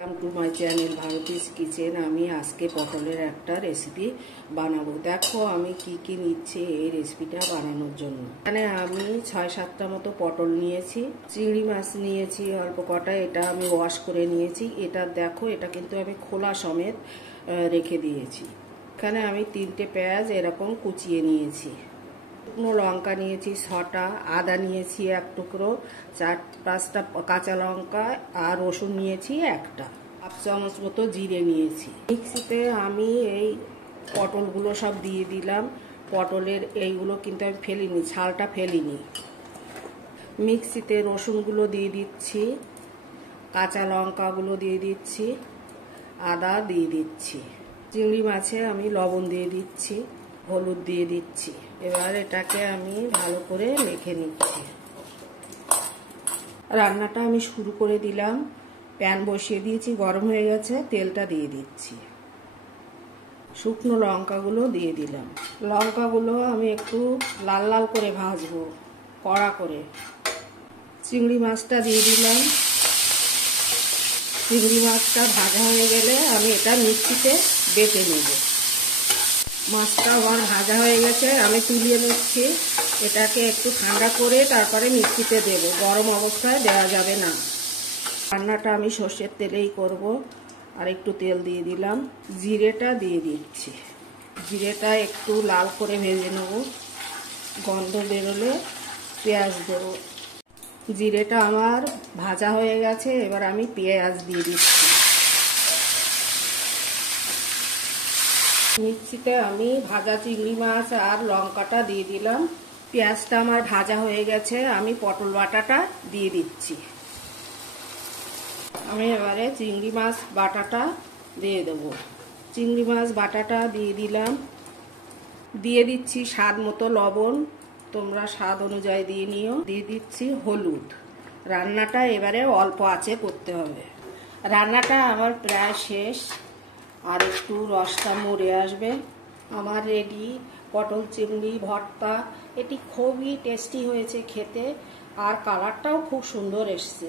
Welcome to my channel Bharati's kitchen. আমি আজকে পটলের একটা রেসিপি বানাবো। দেখো আমি কি নিচ্ছি এই রেসিপিটা বানানোর জন্য। এখানে আমি 6-7টা মতো পটল নিয়েছি, চিংড়ি মাছ নিয়েছি অল্প কটা, এটা আমি ওয়াশ করে নিয়েছি। এটা দেখো, এটা কিন্তু আমি খোলা সমেত রেখে দিয়েছি। এখানে আমি 3টে পেঁয়াজ এরকম কুচিয়ে নিয়েছি, শুকনো লঙ্কা নিয়েছি 6টা, আদা নিয়েছি 1 টুকরো, 4-5টা কাঁচা লঙ্কা আর রসুন নিয়েছি 1টা, 1/2 চামচ মতো জিরে নিয়েছি। মিক্সিতে আমি এই পটলগুলো সব দিয়ে দিলাম। পটলের এইগুলো কিন্তু আমি ফেলিনি, ছালটা ফেলিনি। মিক্সিতে রসুনগুলো দিয়ে দিচ্ছি, কাঁচা লঙ্কাগুলো দিয়ে দিচ্ছি, আদা দিয়ে দিচ্ছি। চিংড়ি মাছে আমি লবণ দিয়ে দিচ্ছি, হলুদ দিয়ে দিচ্ছি। এবার এটাকে আমি ভালো করে মেখে নিচ্ছি। রান্নাটা আমি শুরু করে দিলাম। প্যান বসিয়ে দিয়েছি, গরম হয়ে গেছে, তেলটা দিয়ে দিচ্ছি। শুকনো লঙ্কাগুলো দিয়ে দিলাম। লঙ্কাগুলো আমি একটু লাল লাল করে ভাজবো, কড়া করে। চিংড়ি মাছটা দিয়ে দিলাম। চিংড়ি মাছটা ভাজা হয়ে গেলে আমি এটা মিক্সিতে বেটে নেব। মাছটা আমার ভাজা হয়ে গেছে, আমি তুলিয়ে নিচ্ছি। এটাকে একটু ঠান্ডা করে তারপরে মিক্সিতে দেব, গরম অবস্থায় দেওয়া যাবে না। রান্নাটা আমি সর্ষের তেলেই করব। আর একটু তেল দিয়ে দিলাম, জিরেটা দিয়ে দিচ্ছি। জিরেটা একটু লাল করে ভেজে নেব, গন্ধ বেরোলে পেঁয়াজ দেব। জিরেটা আমার ভাজা হয়ে গেছে, এবার আমি পেঁয়াজ দিয়ে দিচ্ছি। মিক্সিতে আমি ভাজা চিংড়ি মাছ আর লঙ্কাটা দিয়ে দিলাম। পেঁয়াজটা আমার ভাজা হয়ে গেছে, আমি পটল বাটাটা দিয়ে দিচ্ছি। আমি এবারে চিংড়ি মাছ বাটাটা দিয়ে দেবো। চিংড়ি মাছ বাটাটা দিয়ে দিলাম। দিয়ে দিচ্ছি স্বাদ মতো লবণ, তোমরা স্বাদ অনুযায়ী দিয়ে নিও। দিয়ে দিচ্ছি হলুদ। রান্নাটা এবারে অল্প আঁচে করতে হবে। রান্নাটা আমার প্রায় শেষ, আর একটু রসটা মরে আসবে। আমার রেডি পটল চিংড়ি ভর্তা। এটি খুবই টেস্টি হয়েছে খেতে, আর কালারটাও খুব সুন্দর এসছে।